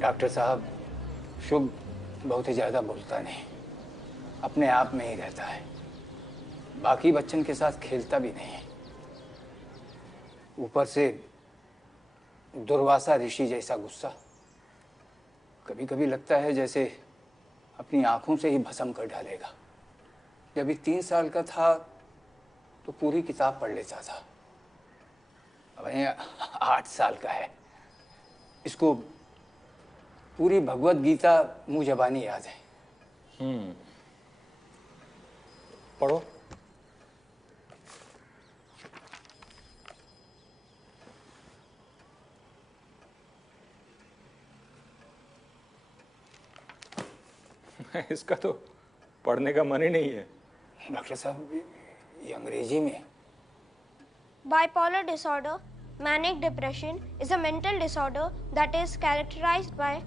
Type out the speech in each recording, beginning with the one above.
Doctor साहब, शुभ बहुत ही ज़्यादा बोलता नहीं, अपने आप में ही रहता है। बाकी बच्चन के साथ खेलता भी नहीं। ऊपर से दुर्वासा ऋषि जैसा गुस्सा। कभी कभी लगता है जैसे अपनी आंखों से ही भस्म कर डालेगा। जब ये 3 साल का था तो पूरी किताब पढ़ लेता था। अब ये 8 साल का है, इसको पूरी भगवत गीता मुंह जबानी याद है। पढ़ो। इसका तो पढ़ने का मन ही नहीं है। डॉक्टर साहब, ये अंग्रेजी में। Bipolar disorder, manic depression, is a mental disorder that is characterized by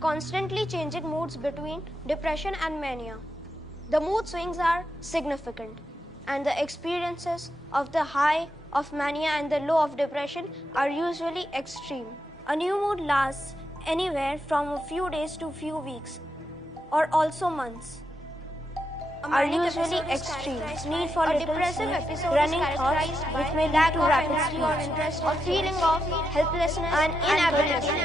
constantly changing moods between depression and mania. The mood swings are significant, and the experiences of the high of mania and the low of depression are usually extreme. A new mood lasts anywhere from a few days to few weeks, or also months. Are usually extreme. Need for little depressive sleep, episode running is thoughts characterized by which may lead lack to of rapid energy or sleep, interest or in feeling of helplessness and inability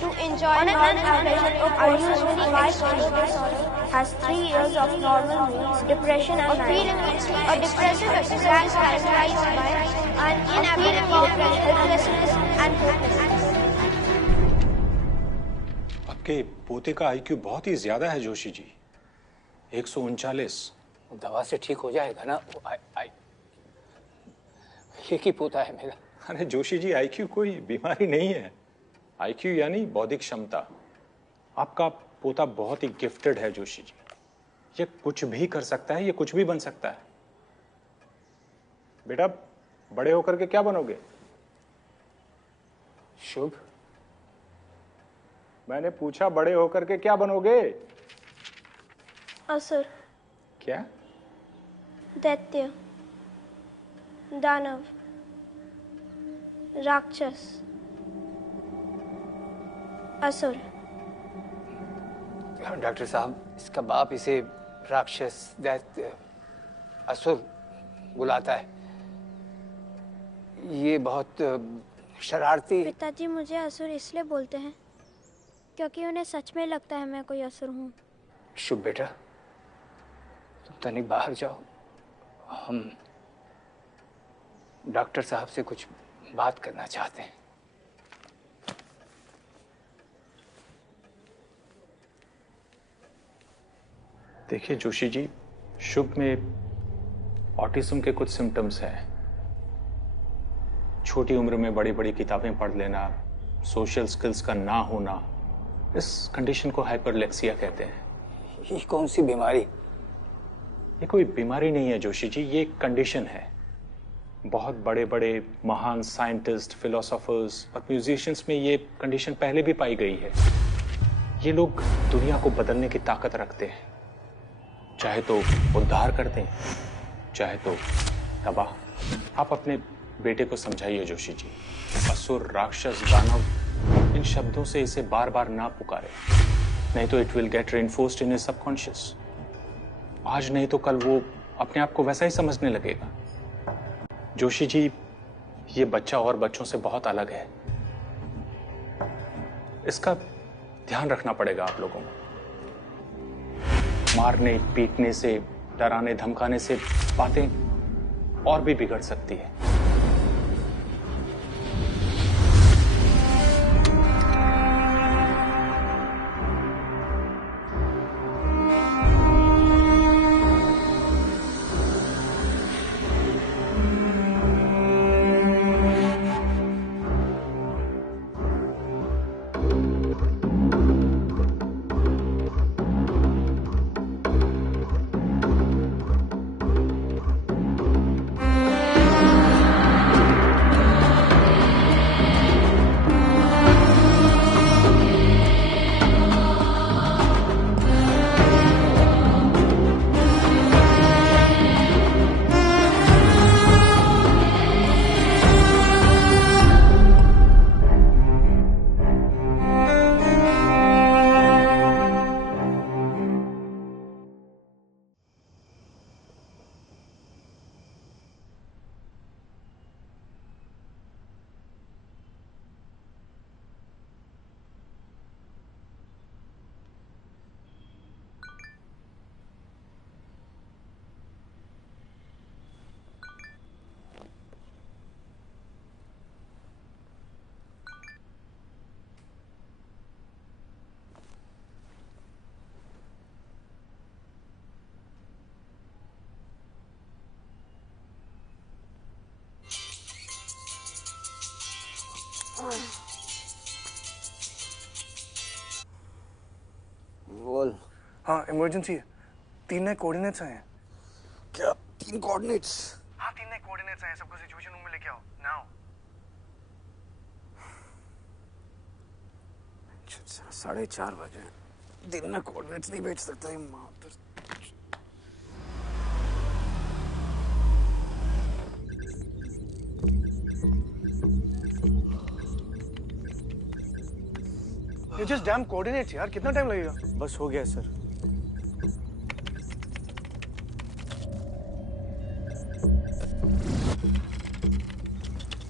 to enjoy On an normal average, pleasure a are person usually with bipolar bipolar disorder has 3 years of normal moods, depression and or mania. feeling a depressive episode is characterized by an Feeling of helplessness and hopelessness. आपके पोते का IQ बहुत ही ज्यादा है जोशी जी, 139। दवा से ठीक हो जाएगा ना? एक ही पोता है मेरा। अरे जोशी जी, आईक्यू कोई बीमारी नहीं है। आईक्यू यानी बौद्धिक क्षमता। आपका पोता बहुत ही गिफ्टेड है जोशी जी। ये कुछ भी कर सकता है, ये कुछ भी बन सकता है। बेटा, बड़े होकर के क्या बनोगे? शुभ, मैंने पूछा बड़े होकर के क्या बनोगे? असुर, क्या? दैत्य, दानव, राक्षस, असुर। डॉक्टर साहब, इसका बाप इसे राक्षस, दैत्य, असुर बुलाता है। ये बहुत शरारती। पिताजी मुझे असुर इसलिए बोलते हैं क्योंकि उन्हें सच में लगता है मैं कोई असुर हूँ। शुभ बेटा, तुम तनिक बाहर जाओ, हम डॉक्टर साहब से कुछ बात करना चाहते हैं। देखिए जोशी जी, शुभ में ऑटिज्म के कुछ सिम्टम्स हैं। छोटी उम्र में बड़ी बड़ी किताबें पढ़ लेना, सोशल स्किल्स का ना होना, इस कंडीशन को हाइपरलेक्सिया कहते हैं। ये कौन सी बीमारी? ये कोई बीमारी नहीं है जोशी जी, ये एक कंडीशन है। बहुत बड़े बड़े महान साइंटिस्ट, फिलोसोफर्स और म्यूजिशियंस में ये कंडीशन पहले भी पाई गई है। ये लोग दुनिया को बदलने की ताकत रखते हैं, चाहे तो उद्धार करते हैं, चाहे तो तबाह। आप अपने बेटे को समझाइए जोशी जी, असुर, राक्षस, दानव, इन शब्दों से इसे बार बार ना पुकारे, नहीं तो it will get reinforced in his subconscious. आज नहीं तो कल वो अपने आप को वैसा ही समझने लगेगा। जोशी जी, ये बच्चा और बच्चों से बहुत अलग है। इसका ध्यान रखना पड़ेगा आप लोगों को। मारने पीटने से, डराने धमकाने से बातें और भी बिगड़ सकती है। हाँ इमरजेंसी है, 3 नए कोऑर्डिनेट्स आए हैं। क्या 3 कोऑर्डिनेट्स? हाँ 3 नए कोऑर्डिनेट्स आए हैं, सबको सिचुएशन रूम में लेके आओ नाउ। 4:30 बजे दिन में कोऑर्डिनेट्स नहीं भेज सकता ये मादर। ये जस्ट डैम कोऑर्डिनेट्स यार, कितना टाइम लगेगा? बस हो गया सर।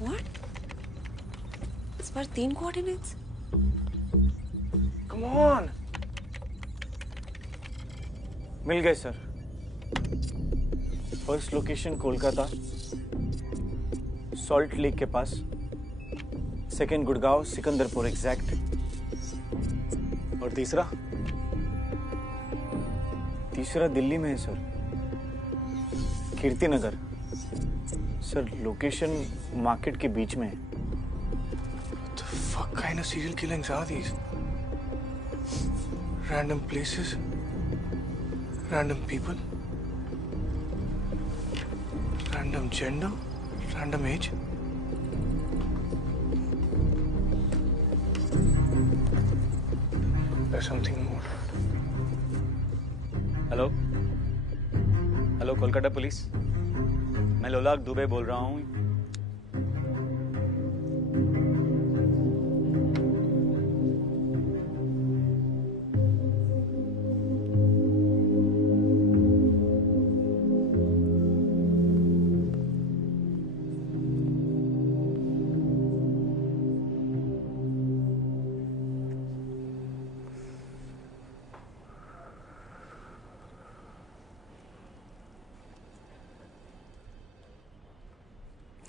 What? इस बार 3 कोऑर्डिनेट्स? Come on. मिल गए sir. First location Kolkata, salt lake के पास। Second Gurgaon, Sikandarpur exact. और तीसरा दिल्ली में है sir, Kirti Nagar. Sir location market के बीच में है। What the fuck kind of serial killings are these? Random places, random people, random gender, random age. There's something more. Hello Kolkata police, मैं लोलाक दुबे बोल रहा हूँ।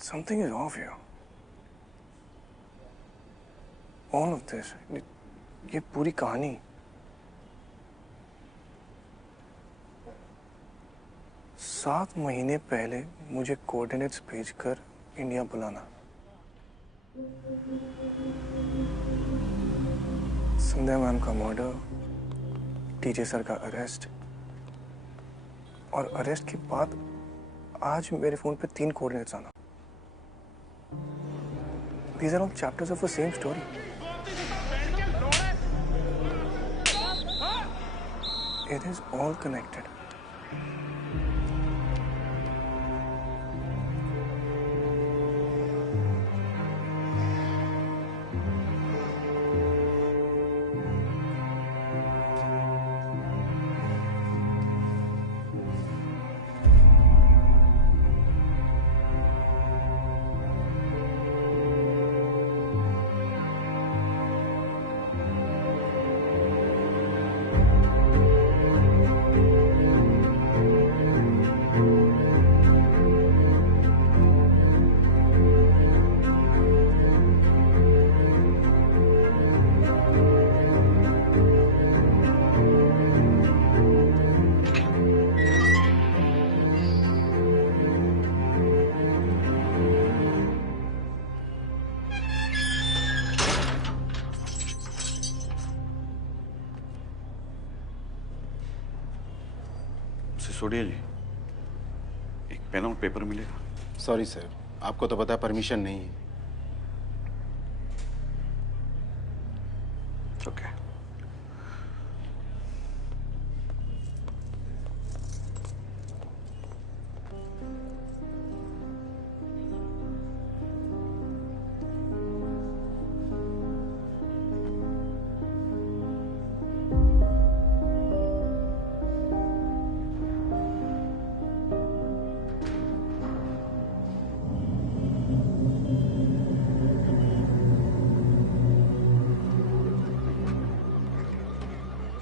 Something is off here. All of this, ये पूरी कहानी। सात महीने पहले मुझे कोऑर्डिनेट्स भेजकर इंडिया बुलाना, संध्या मैम का मर्डर, टीजे सर का अरेस्ट, और अरेस्ट के बाद आज मेरे फोन पे 3 कोऑर्डिनेट्स आना। These are all chapters of the same story. It is all connected. Sisodia जी, एक पेन और पेपर मिलेगा? सॉरी सर, आपको तो पता परमिशन नहीं है। ओके।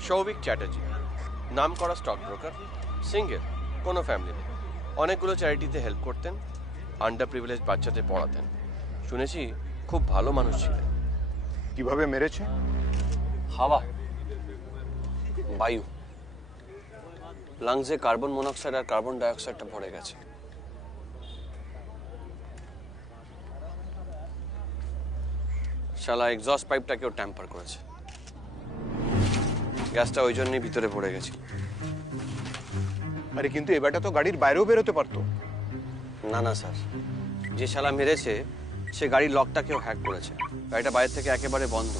সৌভিক চ্যাটার্জি, নাম করা স্টক ব্রোকার, সিঙ্গেল, কোনো ফ্যামিলি নেই। অনেকগুলো চ্যারিটিতে হেল্প করতেন, আন্ডার প্রিভিলেজ বাচ্চাদের পড়াতেন। শুনেছি খুব ভালো মানুষ ছিলেন। কিভাবে মেরেছে? হাওয়া, বায়ু, লাংসে কার্বন মনোক্সাইড আর কার্বন ডাইঅক্সাইডটা ভরে গেছে। শালা এক্সস্ট পাইপটাকেও ট্যাম্পার করেছে। গ্যাসটা ওই জন্যই ভিতরে পড়ে গেছে। আরে কিন্তু এবারটা তো গাড়ির বাইরেও বেরোতে পারতো। না না স্যার, যে শালা মেরেছে সে গাড়ির লকটাকেও হ্যাক করেছে। গাড়িটা বাইরে থেকে একেবারে বন্ধ।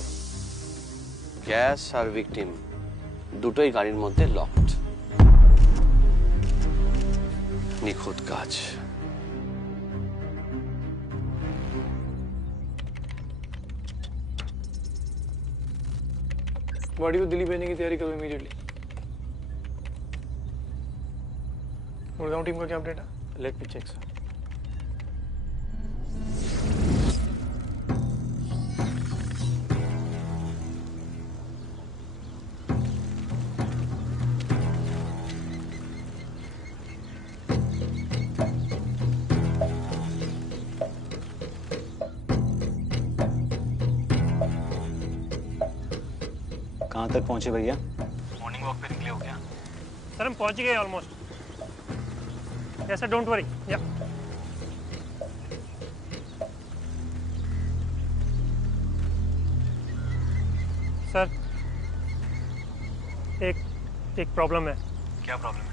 গ্যাস আর ভিকটিম দুটোই গাড়ির মধ্যে লকড। নিখুঁত কাজ। बॉडी को दिल्ली भेजने की तैयारी करो इमीडिएटली। गुड़गांव टीम का क्या अपडेट है? Let me check sir. कहाँ तक पहुँचे भैया? मॉर्निंग वॉक पे निकले हो क्या? सर हम पहुंच गए almost. Yes sir, don't worry. या सर, एक प्रॉब्लम है। क्या प्रॉब्लम है?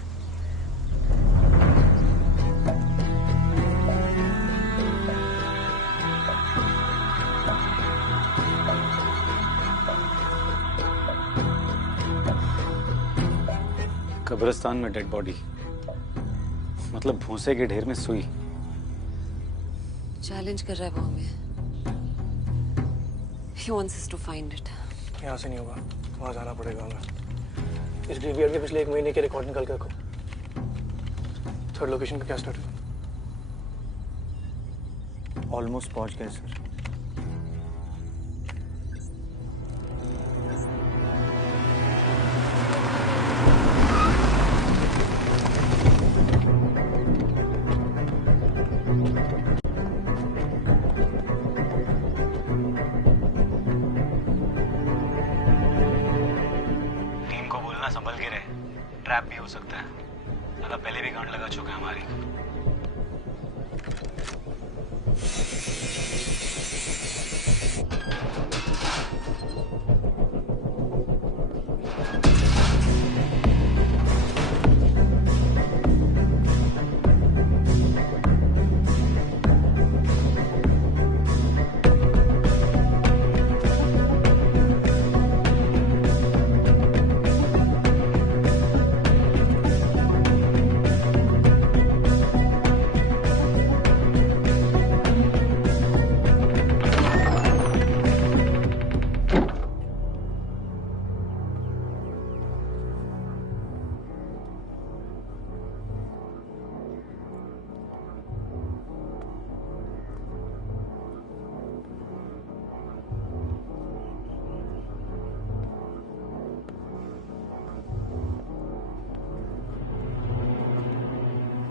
कब्रिस्तान में डेड बॉडी, मतलब भूसे के ढेर में सुई। चैलेंज कर रहा है वो हमें। He wants us to find it. यहाँ से नहीं होगा, वहाँ जाना पड़ेगा हमें। इस ग्रेवयार्ड के पिछले 1 महीने के रिकॉर्ड निकाल के रखो। थर्ड लोकेशन का क्या स्टेटस? ऑलमोस्ट पहुंच गए सर। संभल के रहे, ट्रैप भी हो सकता है। दादा पहले भी गांड लगा चुका है हमारी।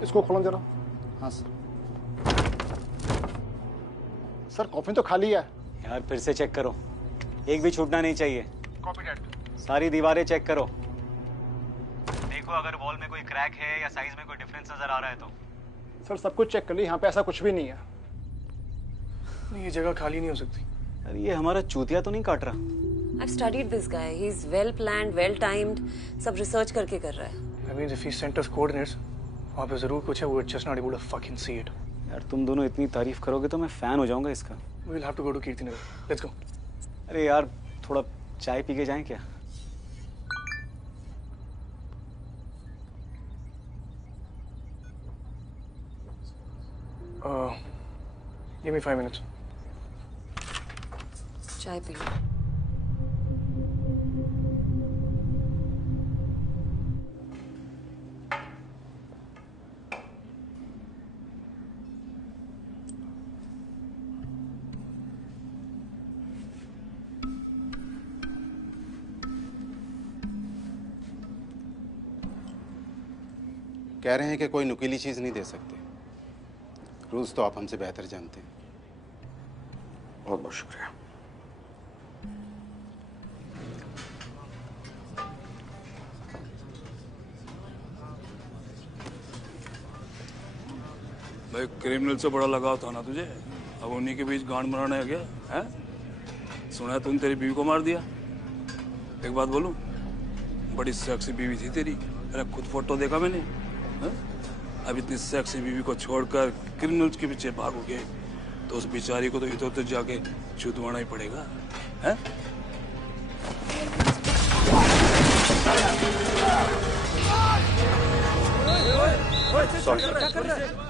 इसको खोलो जरा। हाँ सर। सर कॉफी तो खाली है। यार फिर से चेक करो, एक भी छूटना नहीं चाहिए। Copy date. सारी दीवारें चेक करो, देखो अगर वॉल में कोई क्रैक है या साइज में कोई डिफरेंस नजर आ रहा है तो। सर सब कुछ चेक कर ली, यहाँ पे ऐसा कुछ भी नहीं है। नहीं, ये जगह खाली नहीं हो सकती। अरे ये हमारा चूतिया तो नहीं काट रहा? I've studied this guy. He's well planned, well timed. सब रिसर्च करके कर रहा है। I mean, if he sent us coordinates, वहाँ पे जरूर कुछ है। We were just not able to fucking see it. यार तुम दोनों इतनी तारीफ करोगे तो मैं फैन हो जाऊंगा इसका। We'll have to go to Kirtinagar. Let's go. अरे यार थोड़ा चाय पी के जाएं क्या? Give me 5 minutes. चाय पी लो। कह रहे हैं कि कोई नुकीली चीज नहीं दे सकते। रूल्स तो आप हमसे बेहतर जानते हैं। बहुत बहुत शुक्रिया। भाई क्रिमिनल से बड़ा लगाव था ना तुझे, अब उन्हीं के बीच गांड मराने आ गया है? सुना है तूने तेरी बीवी को मार दिया। एक बात बोलूं, बड़ी सेक्सी बीवी थी तेरी। अरे खुद फोटो देखा मैंने। हा? अब इतनी सेक्सी बीवी को छोड़कर क्रिमिनल्स के पीछे भागोगे तो उस बेचारी को तो इधर उधर जाके चुदवाना ही पड़ेगा। है? क्या कर रहा है?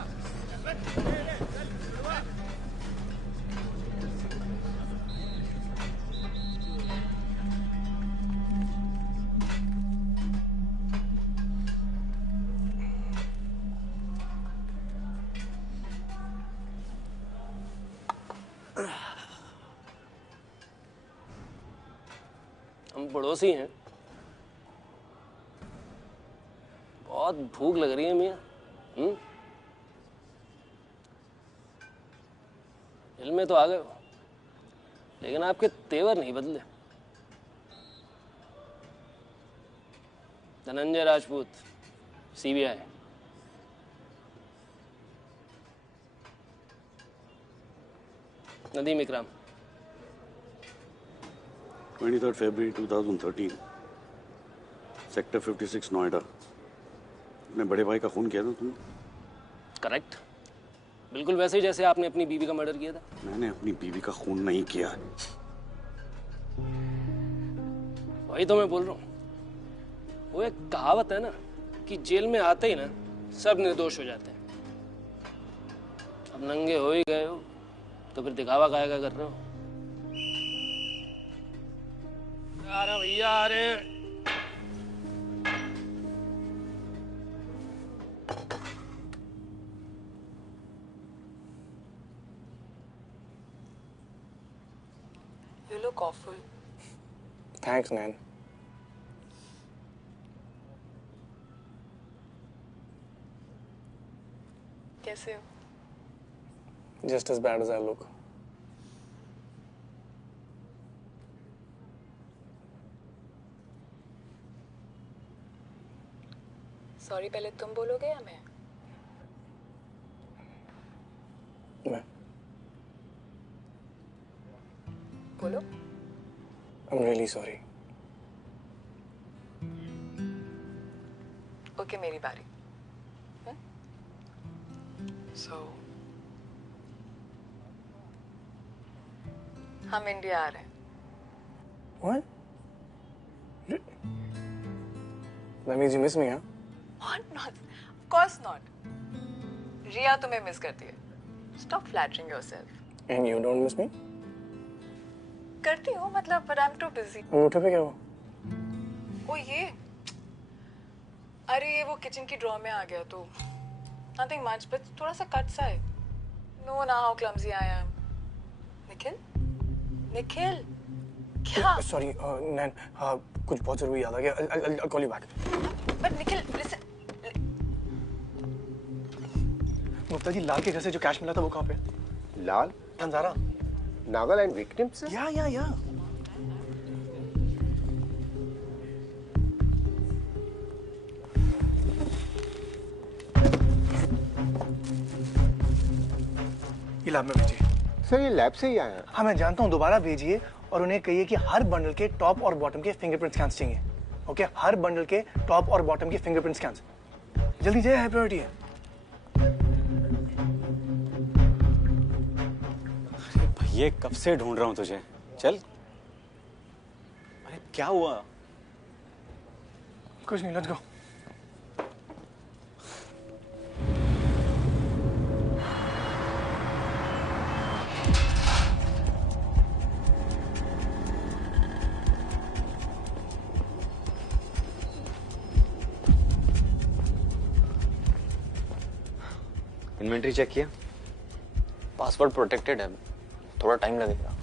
हम पड़ोसी हैं। बहुत भूख लग रही है मियाँ। दिल में तो आ गए हो, लेकिन आपके तेवर नहीं बदले। धनंजय राजपूत, सीबीआई। नदीम इकराम, 23 फरवरी 2013, सेक्टर 56 नोएडा। अपने बड़े भाई का खून किया था तुमने? करेक्ट, बिल्कुल वैसे ही जैसे आपने अपनी बीवी का मर्डर किया था। मैंने अपनी बीवी का खून नहीं किया। वही तो मैं बोल रहा हूँ। वो एक कहावत है ना कि जेल में आते ही ना सब निर्दोष हो जाते हैं। अब नंगे हो ही गए हो तो फिर दिखावा काहे का कर रहे हो? आ रहे भैया, आ रहे। You look awful. Thanks, man. कैसे हो? Just as bad as I look. Sorry पहले तुम बोलोगे या मैं? मैं। बोलो। I'm really sorry. ओके, मेरी बारी। So, हम इंडिया आ रहे हैं। What? That means you miss me, huh? What? Not. Of course not. रिया तुम्हें मिस करती है। Stop flattering yourself. And you don't miss me? करती हूँ मतलब, but I'm too busy. अंगूठे पे क्या हुआ? ओ ये, अरे ये वो किचन की ड्रॉ में आ गया तो nothing much, but थोड़ा सा कट सा है. No, now how clumsy I am. Nikhil? Nikhil? क्या? Sorry, नैन, कुछ बहुत जरूरी याद आ गया. I'll call you back. But Nikhil, listen. Gupta ji, लाल के घर से जो कैश मिला था वो कहाँ पे? लाल? अंजारा. नागालैंड विक्टिम्स? या. ये लैब में भेजिए। सर ये लैब से ही आया। हाँ मैं जानता हूँ, दोबारा भेजिए और उन्हें कहिए कि हर बंडल के टॉप और बॉटम के फिंगरप्रिंट स्कैन्स चाहिए। ओके, हर बंडल के टॉप और बॉटम के फिंगरप्रिंट स्कैन्स। जल्दी जाइए, हाई प्रायोरिटी है। अरे भैया, कब से ढूंढ रहा हूँ तुझे। चल। अरे क्या हुआ? कुछ नहीं, लेट्स गो। इन्वेंटरी चेक किया? पासवर्ड प्रोटेक्टेड है, थोड़ा टाइम लगेगा।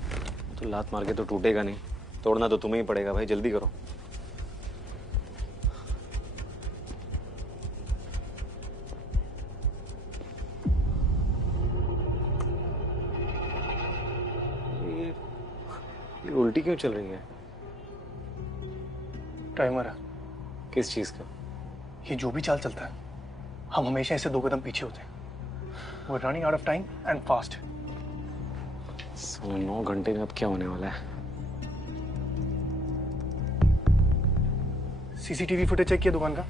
तो लात मार के तो टूटेगा नहीं, तोड़ना तो तुम्हें ही पड़ेगा भाई, जल्दी करो। ये उल्टी क्यों चल रही है? टाइमर है। किस चीज का? ये जो भी चाल चलता है, हम हमेशा इससे 2 कदम पीछे होते हैं। We're running out of time and fast. 9 घंटे में अब क्या होने वाला है? सीसीटीवी फुटेज चेक किया दुकान का?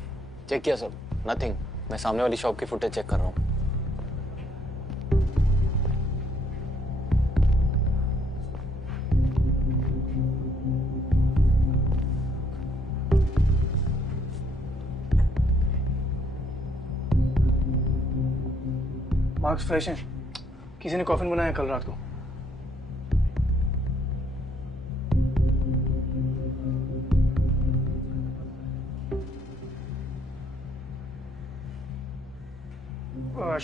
चेक किया सर, नथिंग। मैं सामने वाली शॉप की फुटेज चेक कर रहा हूँ। मार्क्स फ्रेश हैं। किसी ने कॉफिन बनाया कल रात को।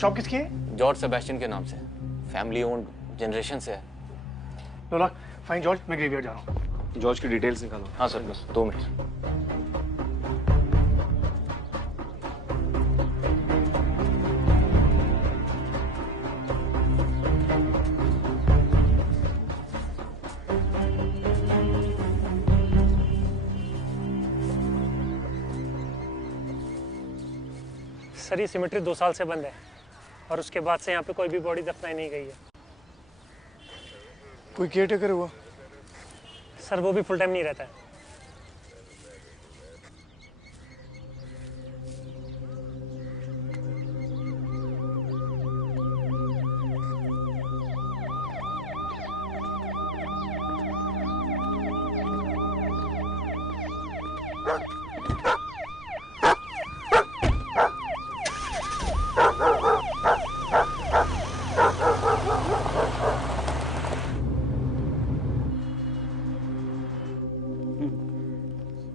शॉप किसकी है? जॉर्ज सेबेस्टियन के नाम से, फैमिली ओन्ड, जनरेशन से है। लोला, फाइन जॉर्ज, मैं ग्रेवयार्ड जा रहा हूँ। जॉर्ज की डिटेल्स निकालो। हाँ सर, बस 2 मिनट। सर ये सिमेट्री 2 साल से बंद है और उसके बाद से यहाँ पे कोई भी बॉडी दफनाई नहीं गई है। कोई केयर टेकर हुआ? सर वो भी फुल टाइम नहीं रहता है।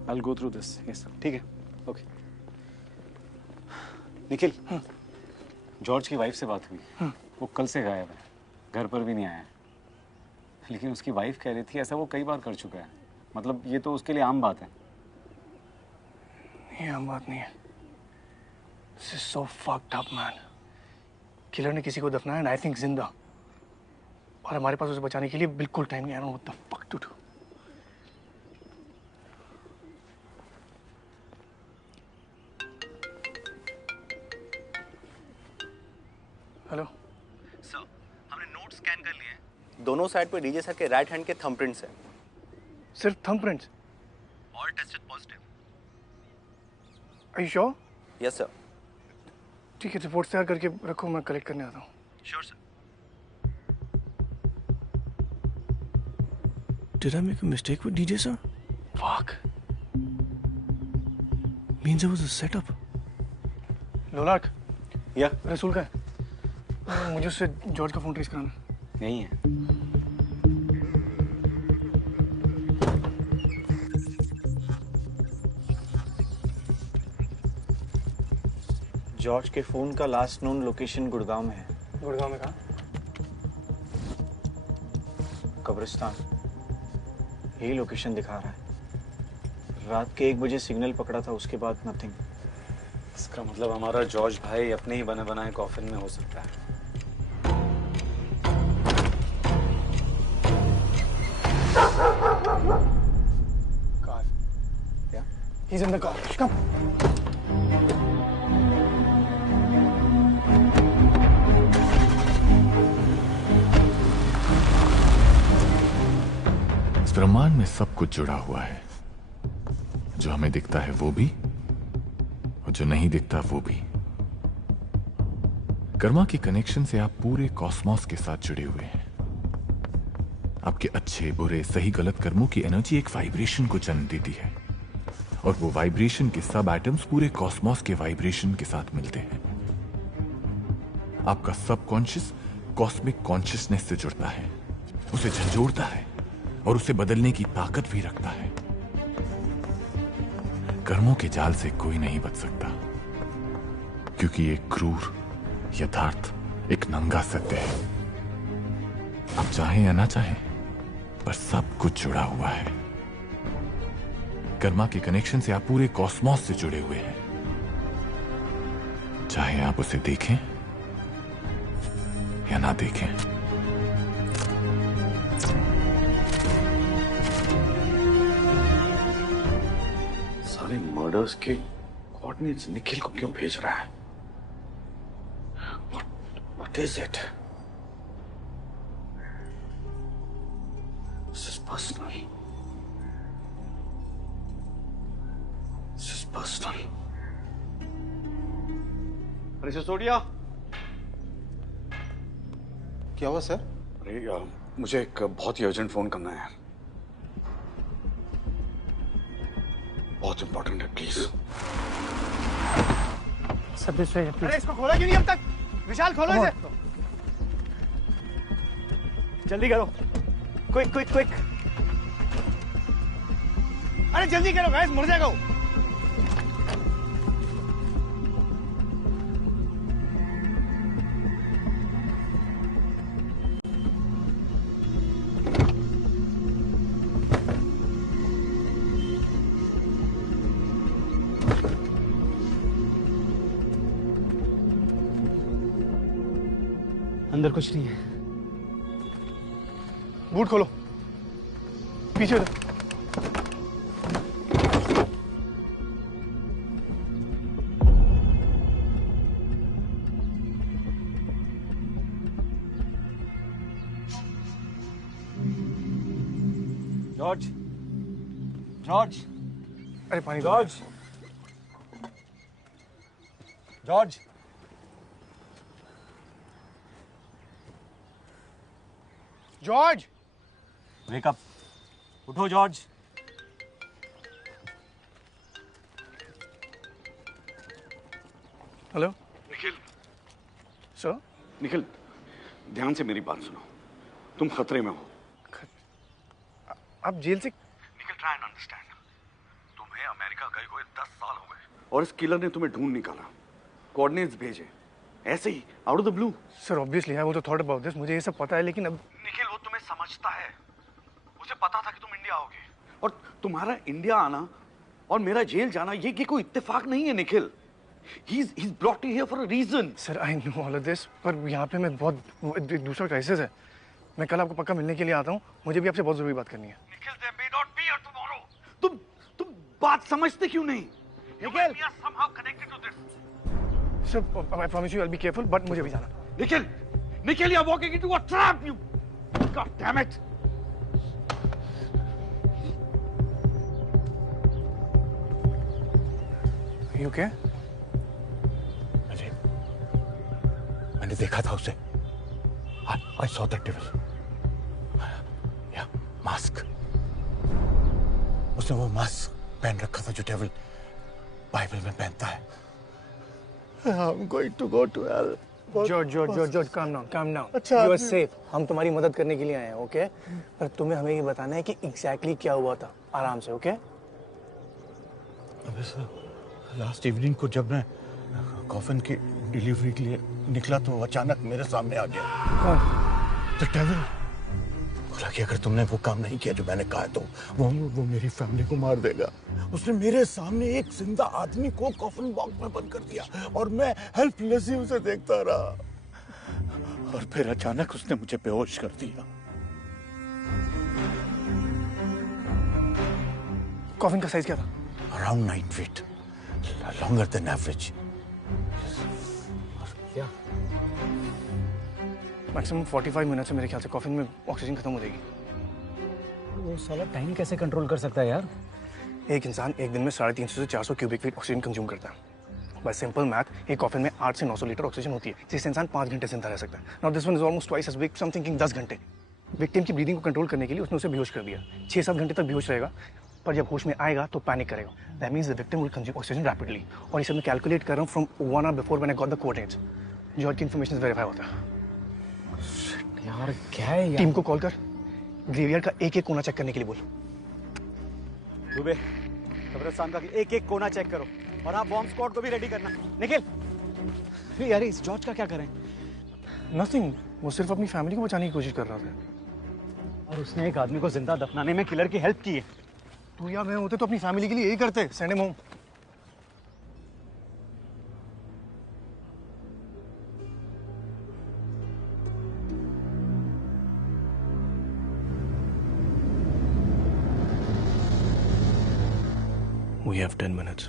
I'll go through this. Yes, sir. ठीक है. Okay. निखिल, जॉर्ज की वाइफ से बात हुई। वो कल से गायब है, घर पर भी नहीं आया है। लेकिन उसकी वाइफ कह रही थी ऐसा वो कई बार कर चुका है। मतलब ये तो उसके लिए आम बात है। ये आम बात नहीं है। This is so fucked up, man. Killer ने किसी को दफनाया and I think जिंदा। और हमारे पास उसे बचाने के लिए बिल्कुल टाइम नहीं। I don't know what the fuck to do. Hello sir, हमने नोट स्कैन कर लिए हैं। दोनों साइड पे डीजे सर के राइट हैंड के थंबप्रिंट्स हैं। सिर्फ thumbprints? All tested positive. Are you sure? Yes sir. ठीक है, रिपोर्ट तैयार करके रखो, मैं कलेक्ट करने आता हूँ। Sure sir. Did I make a mistake with DJ sir? Fuck. Means it was a setup. Lolark. या? रसूल का है? मुझे उससे जॉर्ज का फोन ट्रेस कराना। नहीं है। जॉर्ज के फोन का लास्ट नोन लोकेशन गुड़गांव में है। गुड़गांव में कहाँ? कब्रिस्तान। यही लोकेशन दिखा रहा है। रात के 1 बजे सिग्नल पकड़ा था, उसके बाद नथिंग। इसका मतलब हमारा जॉर्ज भाई अपने ही बने बनाए कॉफिन में हो सकता है। Car. Yeah? He's in the car. Come. इस ब्रह्मांड में सब कुछ जुड़ा हुआ है। जो हमें दिखता है वो भी, और जो नहीं दिखता वो भी। कर्मा के कनेक्शन से आप पूरे कॉस्मॉस के साथ जुड़े हुए हैं। आपके अच्छे बुरे सही गलत कर्मों की एनर्जी एक वाइब्रेशन को जन्म देती है, और वो वाइब्रेशन के सब एटम्स पूरे कॉस्मॉस के वाइब्रेशन के साथ मिलते हैं। आपका सबकॉन्शियस कॉस्मिक कॉन्शियसनेस से जुड़ता है, उसे झंझोड़ता है और उसे बदलने की ताकत भी रखता है। कर्मों के जाल से कोई नहीं बच सकता, क्योंकि एक क्रूर यथार्थ एक नंगा सत्य है। आप चाहें या ना चाहें, पर सब कुछ जुड़ा हुआ है। कर्मा के कनेक्शन से आप पूरे कॉस्मॉस से जुड़े हुए हैं, चाहे आप उसे देखें या ना देखें। सारे मर्डर्स के कोऑर्डिनेट्स निखिल को क्यों भेज रहा है? What is it? This is personal. This person. अरे सिसोदिया, क्या हुआ सर? अरे मुझे एक बहुत ही अर्जेंट फोन करना है, बहुत इंपॉर्टेंट है, प्लीज। सब इस पे अरे इसको खोला क्यों नहीं अब तक? विशाल खोलो इसे। जल्दी करो, क्विक क्विक क्विक। अरे जल्दी करो गाइस, मर जाएगा वो। अंदर कुछ नहीं है। बूट खोलो, पीछे दो। जॉर्ज, जॉर्ज, अरे पानी। George, George, George, wake up, उठो George. Hello Nikhil. Sir? Nikhil, ध्यान से मेरी बात सुनो, तुम खतरे में हो। आप जेल से? Nikhil, try and understand. तुम्हें अमेरिका गए हुए 10 साल हो गए और इस किलर ने तुम्हें ढूंढ निकाला, कोऑर्डिनेट्स भेजे, ऐसे ही out of the blue. Sir obviously I was thought about this, मुझे ये सब पता है, लेकिन अब निखिल वो तुम्हें समझता है, उसे पता था कि तुम इंडिया आओगे, और तुम्हारा इंडिया आना और मेरा जेल जाना ये कोई इत्तेफाक नहीं है Nikhil. He's brought you here for a reason. Sir I know all of this, पर यहाँ पे मैं बहुत दूसरा क्राइसिस है। मैं कल आपको पक्का मिलने के लिए आता हूँ, मुझे भी आपसे बहुत जरूरी बात करनी है। Nikhil, there may not be here tomorrow. तुम बात समझते क्यों नहीं? Nikhil, we are somehow connected to this. Sir I promise you I'll be careful, but मुझे भी जाना। Nikhil, Nikhil, you are walking into a trap. You, God damn it. You okay? मैंने देखा था उसे। I saw that devil. Yeah, mask. उसने वो mask पहन रखा था जो डेविल बाइबल में पहनता है। I'm going to go to hell. George, calm down. अच्छा, You are safe. हम तुम्हारी मदद करने के लिए आए हैं, ओके? पर तुम्हें हमें ये बताना है कि एग्जैक्टली क्या हुआ था, आराम से, ओके? अबे सर, लास्ट इवनिंग को जब मैं कॉफिन की डिलीवरी के लिए निकला तो अचानक मेरे सामने आ गया। कौन? The devil. बोला कि अगर तुमने वो काम नहीं किया जो मैंने कहा तो वो मेरी फैमिली को मार देगा। उसने मेरे सामने एक जिंदा आदमी को कॉफिन बॉक्स में बंद कर दिया और मैं हेल्पलेस ही उसे देखता रहा, और फिर अचानक उसने मुझे बेहोश कर दिया। कॉफिन का साइज क्या था? Around 9 feet, longer than average. क्या? मैक्सिमम 45 मिनट से मेरे ख्याल से कॉफिन में ऑक्सीजन खत्म हो जाएगी। वो साला टाइम कैसे कंट्रोल कर सकता है यार? एक इंसान एक दिन में 350 से 400 क्यूबिक फीट ऑक्सीजन कंज्यूम करता है। बाय सिंपल मैथ एक कॉफिन में 8 से 900 लीटर ऑक्सीजन होती है, जिससे इंसान 5 घंटे जिंदा रह सकता है। Now this one is almost twice as big, so I am thinking 10 घंटे। विक्टिम की ब्रीदिंग को कंट्रोल करने के लिए उसने उसे बेहोश कर दिया। 6-7 घंटे तक बेहोश रहेगा, पर जब होश में आएगा तो पैनिक करेगा। That means the victim will consume oxygen rapidly. और इसे मैं कैलकुलेट कर रहा हूँ from 1 hour before when I got the coordinates. George की इन्फॉर्मेशन वेरीफाई होता है। यार क्या है यार? टीम को कॉल कर, ग्रेवयार्ड का एक कोना चेक करने के लिए बोल। दुबे, कब्रिस्तान का एक कोना चेक करो, और आप बॉम्ब स्क्वाड को भी रेडी करना। निखिल, यार इस जॉर्ज का क्या करें? नथिंग, वो सिर्फ अपनी फैमिली को बचाने की कोशिश कर रहा था। और उसने एक आदमी को जिंदा दफनाने में किलर की हेल्प की है। तू या मैं होते तो अपनी फैमिली के लिए यही करते, send him home. We have 10 minutes.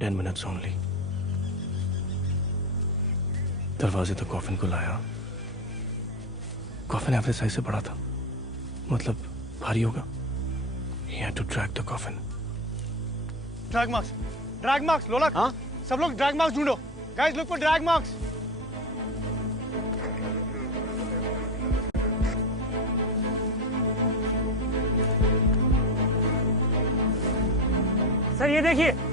10 minutes only. दरवाजे तक कॉफिन को लाया। कॉफिन एवरेज साइज से बड़ा था, मतलब भारी होगा। He had to drag the coffin. Drag marks. Drag marks लोलक। हाँ? सब लोग ड्रैग मार्क्स ढूंढो। Guys look for drag marks. Sir ये देखिए